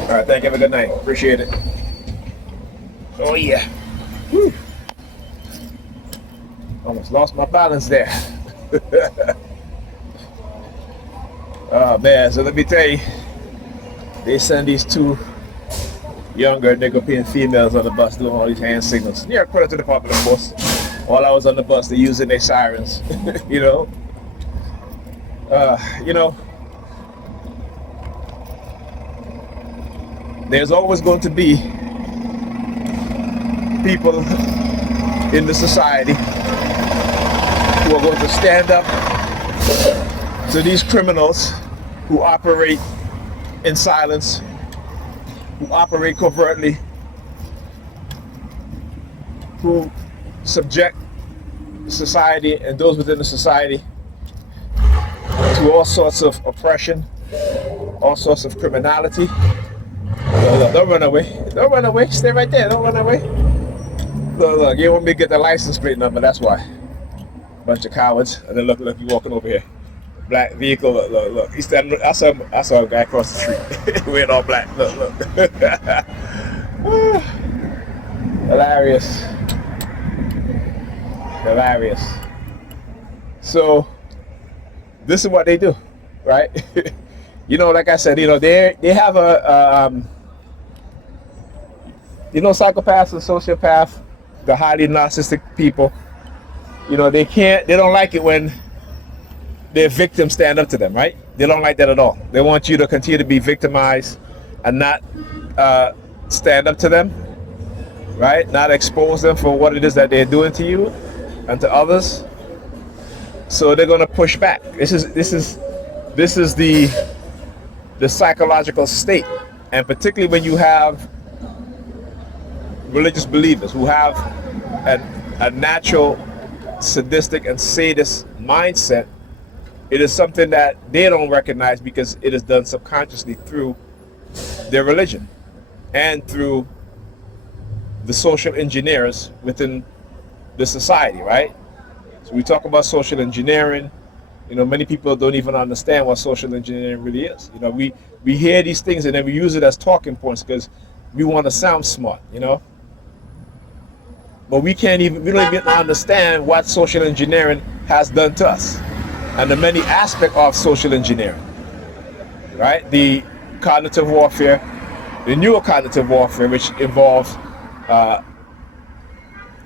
All right, thank you. Have a good night. Appreciate it. Oh yeah. Whew. Almost lost my balance there. Oh man, so let me tell you, they send these two younger nickel-pin females on the bus doing all these hand signals. Yeah, credit to the department, of course. While I was on the bus, they're using their sirens. you know, you know, there's always going to be people in the society who are going to stand up to these criminals who operate in silence, who operate covertly, who subject society and those within the society to all sorts of oppression, all sorts of criminality. Don't run away. Don't run away. Stay right there. Don't run away. Look, you want me to get the license plate number, that's why. Bunch of cowards. And then look, you walking over here. Black vehicle, look. He's standing, I saw a guy across the street. Wearing all black. Look. Hilarious. So, this is what they do, right? Like I said, they have a, psychopaths and sociopaths, the highly narcissistic people, they don't like it when their victims stand up to them, right? They don't like that at all. They want you to continue to be victimized and not stand up to them, right? Not expose them for what it is that they're doing to you and to others. So they're going to push back. This is the psychological state, and particularly when you have religious believers who have a natural sadistic and sadist mindset. It is something that they don't recognize because it is done subconsciously through their religion and through the social engineers within the society, right? So we talk about social engineering. Many people don't even understand what social engineering really is. We hear these things and then we use it as talking points because we want to sound smart, But we don't even understand what social engineering has done to us and the many aspects of social engineering, right? The cognitive warfare, the neurocognitive warfare, which involves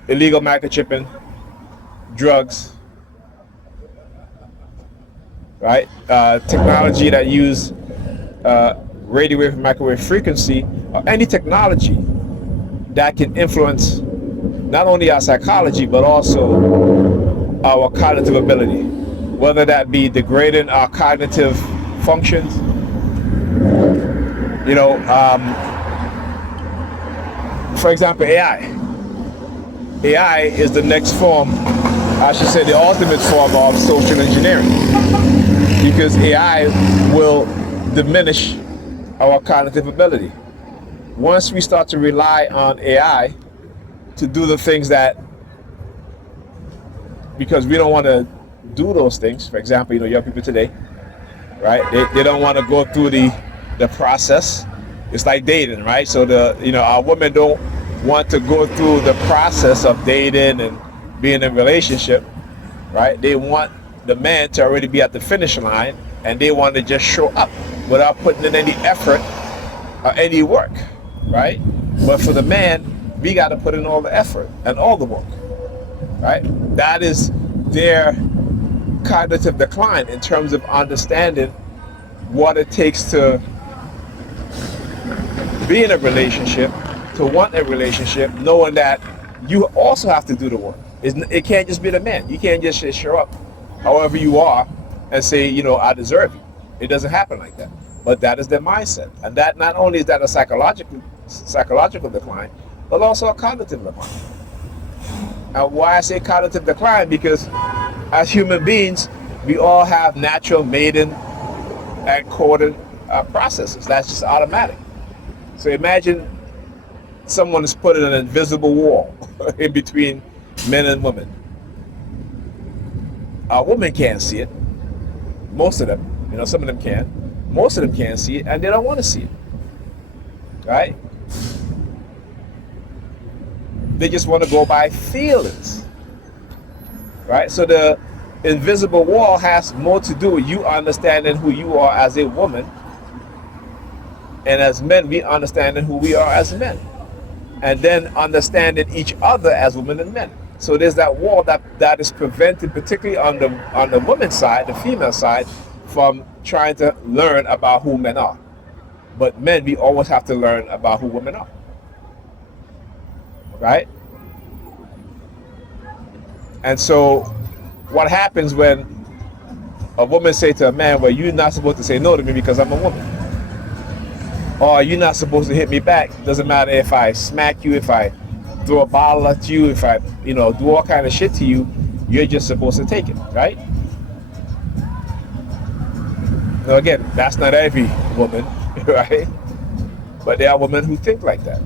illegal microchipping, drugs, right? Technology that use radio wave and microwave frequency, or any technology that can influence not only our psychology but also our cognitive ability, whether that be degrading our cognitive functions. For example, AI. AI is the next form, I should say the ultimate form of social engineering, because AI will diminish our cognitive ability. Once we start to rely on AI to do the things that, because we don't want to do those things. For example, young people today, right? They don't want to go through the process. It's like dating, right? So our women don't want to go through the process of dating and being in a relationship, right? They want the man to already be at the finish line, and they want to just show up without putting in any effort or any work, right? But for the man, we got to put in all the effort and all the work, right? That is their cognitive decline in terms of understanding what it takes to be in a relationship, to want a relationship, knowing that you also have to do the work. It can't just be the man. You can't just show up however you are and say, I deserve you. It doesn't happen like that. But that is their mindset. And that not only is that a psychological decline, but also a cognitive decline. And why I say cognitive decline, because as human beings, we all have natural mating and courting processes. That's just automatic. So imagine someone is putting an invisible wall in between men and women. A woman can't see it. Most of them, some of them can. Most of them can't see it, and they don't want to see it. Right? They just want to go by feelings. Right? So the invisible wall has more to do with you understanding who you are as a woman, and as men, we understanding who we are as men, and then understanding each other as women and men. So there's that wall that is prevented, particularly on the women's side, the female side, from trying to learn about who men are. But men, we always have to learn about who women are. Right? And so what happens when a woman say to a man, well, you're not supposed to say no to me because I'm a woman, or you're not supposed to hit me back. Doesn't matter if I smack you, if I throw a bottle at you, if I do all kind of shit to you, you're just supposed to take it. Right? Now again, that's not every woman. Right? But there are women who think like that.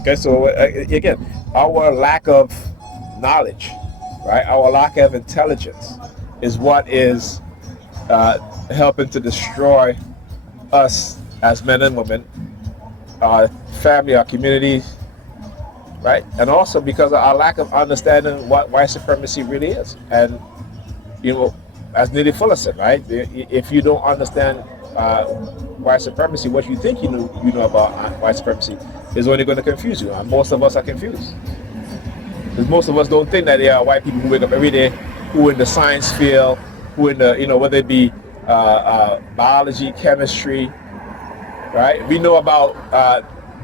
Okay, so again, our lack of knowledge, right, our lack of intelligence is what is helping to destroy us as men and women, our family, our communities, right? And also because of our lack of understanding what white supremacy really is. And as Neely Fuller said, right, if you don't understand white supremacy, what you think you know about white supremacy is only going to confuse you. And most of us are confused. Because most of us don't think that there are white people who wake up every day, who in the science field, who in the, whether it be biology, chemistry, right? We know about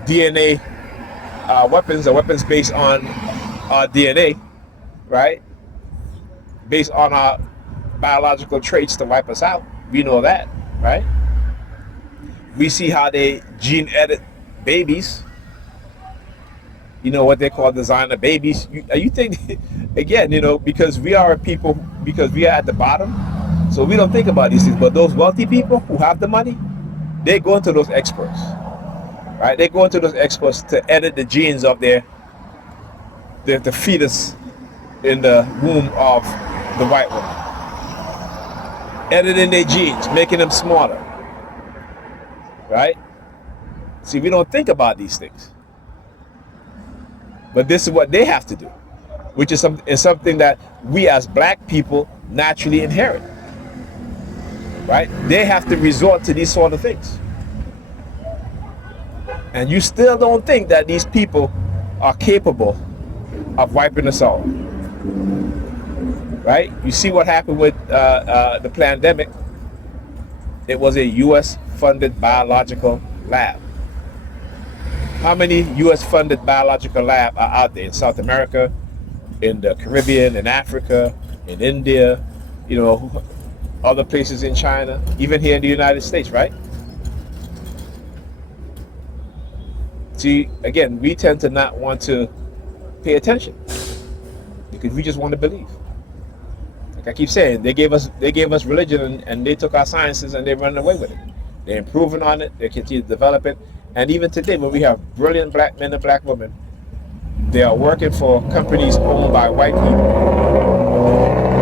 DNA weapons, or weapons based on our DNA, right? Based on our biological traits to wipe us out. We know that, right? We see how they gene edit babies. What they call designer babies. You think, again, because we are people, because we are at the bottom, so we don't think about these things. But those wealthy people who have the money, they go into those experts, right? They go into those experts to edit the genes of the fetus in the womb of the white woman, editing their genes, making them smarter, right? See, we don't think about these things. But this is what they have to do, which is something that we as black people naturally inherit, right? They have to resort to these sort of things. And you still don't think that these people are capable of wiping us out, right? You see what happened with the pandemic. It was a U.S.-funded biological lab. How many U.S.-funded biological labs are out there in South America, in the Caribbean, in Africa, in India, other places in China, even here in the United States, right? See, again, we tend to not want to pay attention because we just want to believe. Like I keep saying, they gave us religion and they took our sciences and they run away with it. They're improving on it. They continue to develop it. And even today, when we have brilliant black men and black women, they are working for companies owned by white people.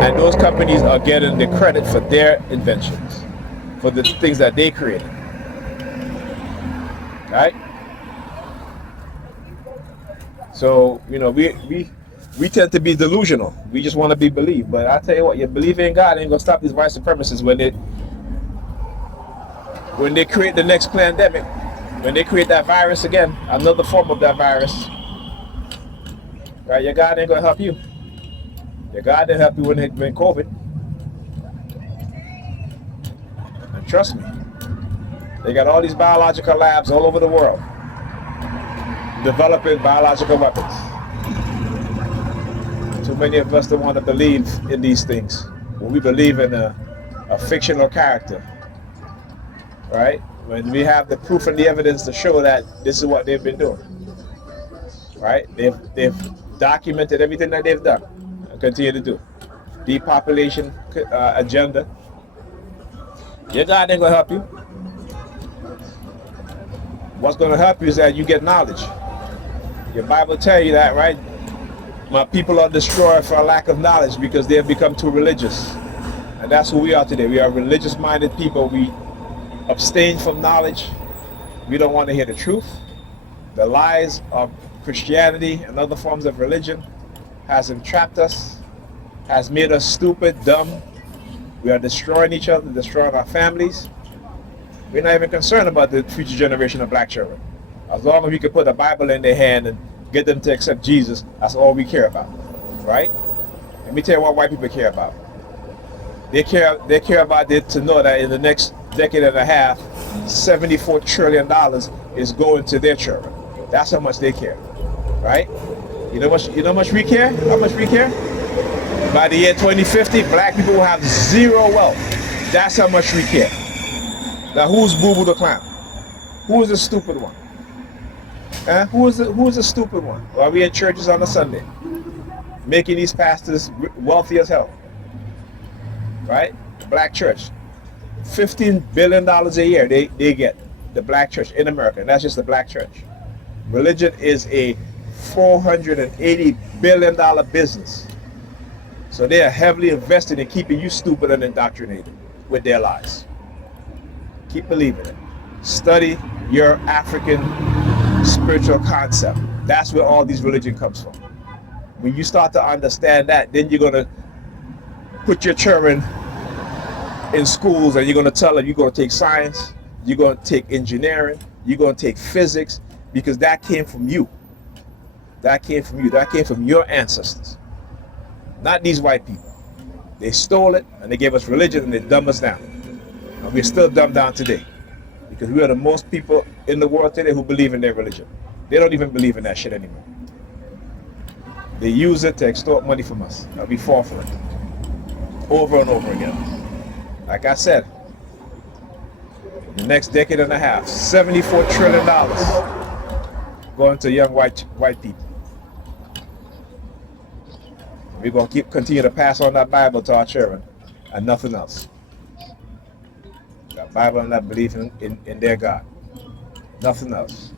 And those companies are getting the credit for their inventions, for the things that they created. Right? So, we tend to be delusional. We just want to be believed. But I tell you what, you believe in God ain't going to stop these white supremacists when they create the next pandemic. When they create that virus again, another form of that virus, right? Your God ain't gonna help you. Your God didn't help you when COVID. And trust me, they got all these biological labs all over the world developing biological weapons. Too many of us don't want to believe in these things. When we believe in a fictional character, right? When we have the proof and the evidence to show that this is what they've been doing, right? They've documented everything that they've done and continue to do. Depopulation agenda. Your God ain't gonna help you. What's gonna help you is that you get knowledge. Your Bible tell you that, right? My people are destroyed for a lack of knowledge because they have become too religious. And that's who we are today. We are religious-minded people. We abstain from knowledge. We don't want to hear the truth. The lies of Christianity and other forms of religion has entrapped us, has made us stupid, dumb. We are destroying each other, destroying our families. We're not even concerned about the future generation of black children. As long as we can put a Bible in their hand and get them to accept Jesus, that's all we care about, right? Let me tell you what white people care about. They care about it to know that in the next decade and a half, $74 trillion is going to their children. That's how much they care, right? You know how much we care? How much we care? By the year 2050, black people will have zero wealth. That's how much we care. Now, who's Boo Boo the Clown? Who is the stupid one? Who is the stupid one? While we in churches on a Sunday, making these pastors wealthy as hell, right? The black church, $15 billion a year they get, the black church in America, and that's just the black church. Religion is a $480 billion business. So they are heavily invested in keeping you stupid and indoctrinated with their lies. Keep believing it. Study your African spiritual concept. That's where all these religion comes from. When you start to understand that, then you're going to put your children in schools and you're going to tell them you're going to take science, you're going to take engineering, you're going to take physics, because that came from you. That came from you. That came from your ancestors. Not these white people. They stole it and they gave us religion and they dumbed us down. And we're still dumbed down today. Because we are the most people in the world today who believe in their religion. They don't even believe in that shit anymore. They use it to extort money from us. And we fall for it. Over and over again. Like I said, the next decade and a half, $74 trillion going to young white people. We're going to continue to pass on that Bible to our children and nothing else. That Bible and that belief in their God. Nothing else.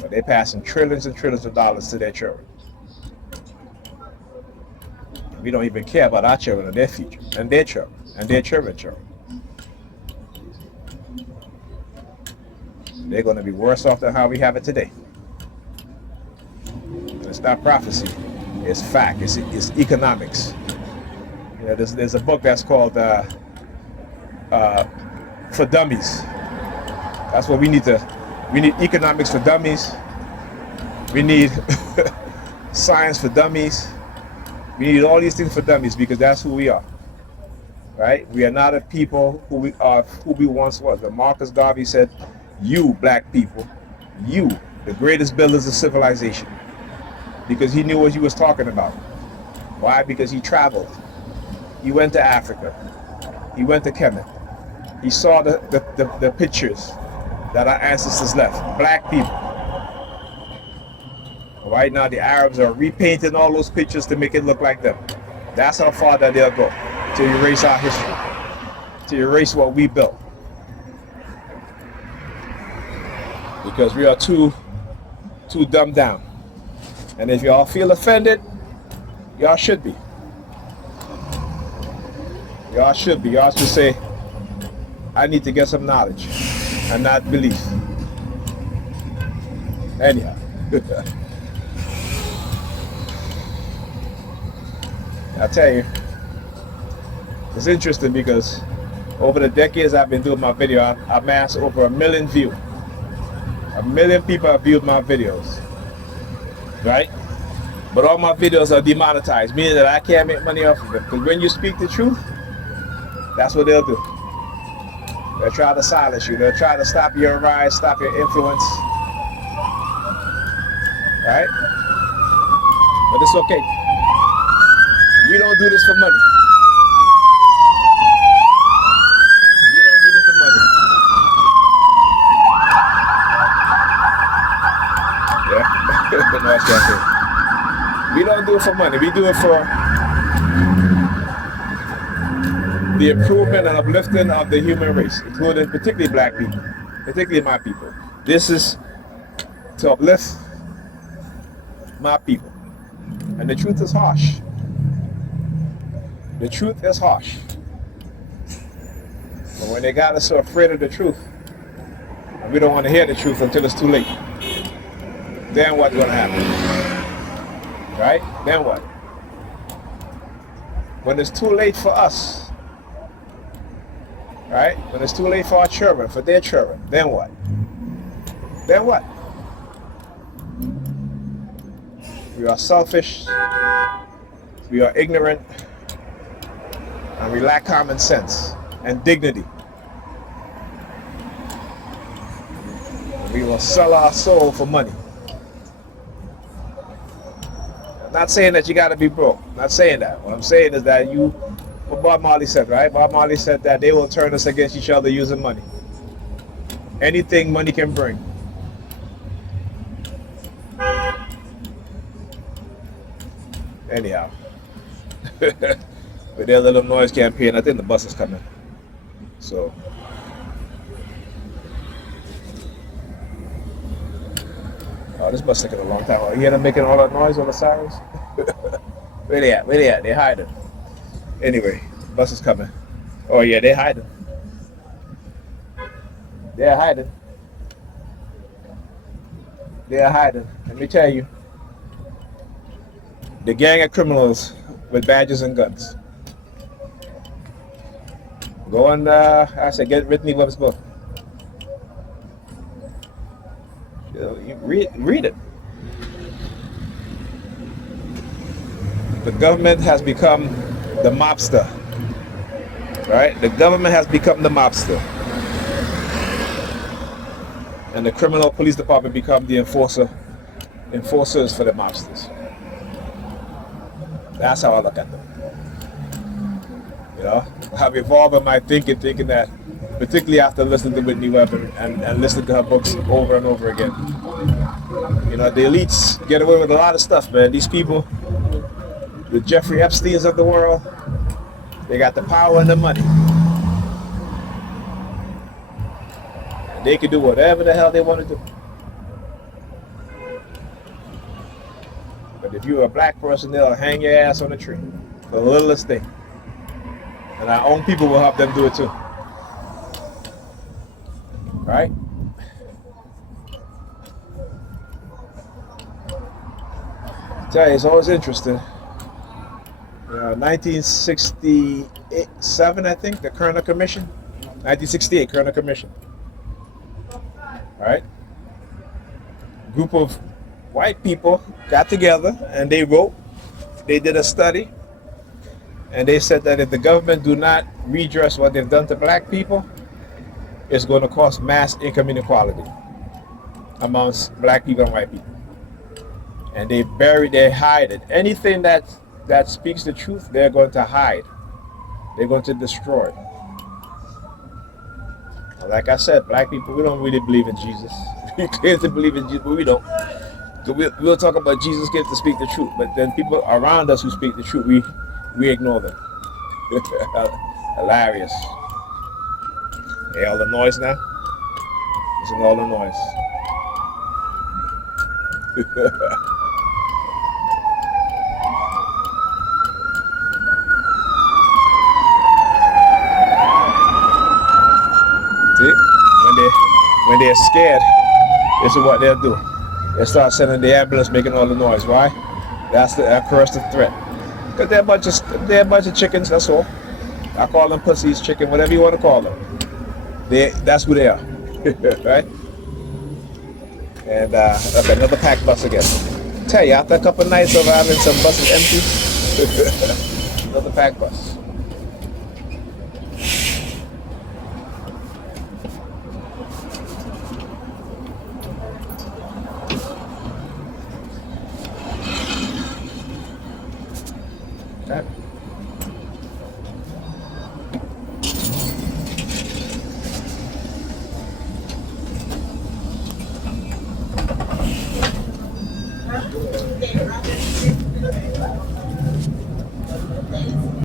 But they're passing trillions and trillions of dollars to their children. We don't even care about our children and their future, and their children, and their children's children. They're going to be worse off than how we have it today. And it's not prophecy. It's fact. It's economics. You know, there's a book that's called For Dummies. That's what we need we need economics for dummies. We need science for dummies. We need all these things for dummies because that's who we are. Right? We are not a people who we once was. But Marcus Garvey said, you black people, you, the greatest builders of civilization. Because he knew what he was talking about. Why? Because he traveled. He went to Africa. He went to Kemet. He saw the pictures that our ancestors left. Black people. Right now the Arabs are repainting all those pictures to make it look like them. That's how far that they'll go. To erase our history. To erase what we built. Because we are too dumbed down. And if y'all feel offended, y'all should be. Y'all should be. Y'all should say, I need to get some knowledge and not belief. Anyhow. I tell you, it's interesting because over the decades I've been doing my video, I've amassed over 1 million views. 1 million people have viewed my videos. Right? But all my videos are demonetized, meaning that I can't make money off of them. Because when you speak the truth, that's what they'll do. They'll try to silence you. They'll try to stop your rise, stop your influence. Right? But it's okay. We don't do this for money. We don't do this for money. Yeah? No, it's not good. We don't do it for money. We do it for the improvement and uplifting of the human race, including particularly black people, particularly my people. This is to uplift my people. And the truth is harsh. The truth is harsh. But when they got us so afraid of the truth, and we don't want to hear the truth until it's too late, then what's going to happen? Right? Then what? When it's too late for us, right? When it's too late for our children, for their children, then what? Then what? We are selfish, we are ignorant, and we lack common sense and dignity. We will sell our soul for money. I'm not saying that you got to be broke. I'm not saying that. What I'm saying is that what Bob Marley said, right? Bob Marley said that they will turn us against each other using money. Anything money can bring. Anyhow. With their little noise campaign, I think the bus is coming. So. Oh, this bus taking a long time. Oh, you hear them making all that noise on the sirens? Where they at? Where they at? They hiding. Anyway, bus is coming. Oh yeah, they hiding. They're hiding. They're hiding. Let me tell you. The gang of criminals with badges and guns. Go and I said, get Whitney Webb's book. You read it. The government has become the mobster. Right? The government has become the mobster. And the criminal police department become the enforcers for the mobsters. That's how I look at them. You know? I've evolved in my thinking that, particularly after listening to Whitney Webb and listening to her books over and over again. You know, the elites get away with a lot of stuff, man. These people, the Jeffrey Epsteins of the world, they got the power and the money. And they can do whatever the hell they want to do. But if you're a black person, they'll hang your ass on a tree for the littlest thing. And our own people will help them do it too. Right? I tell you, it's always interesting. 1967, I think, the Kerner Commission. 1968, Kerner Commission. Right? Group of white people got together and they did a study, and they said that if the government do not redress what they've done to black people, it's going to cause mass income inequality amongst black people and white people. And they hide it. Anything that speaks the truth, they're going to hide. They're going to destroy. Like I said, black people, we don't really believe in Jesus. We claim to believe in Jesus, but we don't. We'll talk about Jesus getting to speak the truth, but then people around us who speak the truth, we ignore them. Hilarious. Hey, all the noise now? Listen to all the noise. See? When they're scared, this is what they'll do. They start sending the ambulance, making all the noise. Why? That's the threat. Because they're a bunch of chickens, that's all. I call them pussies, chicken, whatever you want to call them. That's who they are. Right? And okay, another packed bus again. Tell you, after a couple of nights of having some buses empty, another packed bus.